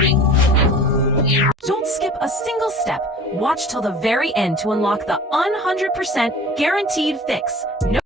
Don't skip a single step. Watch till the very end to unlock the 100% guaranteed fix. No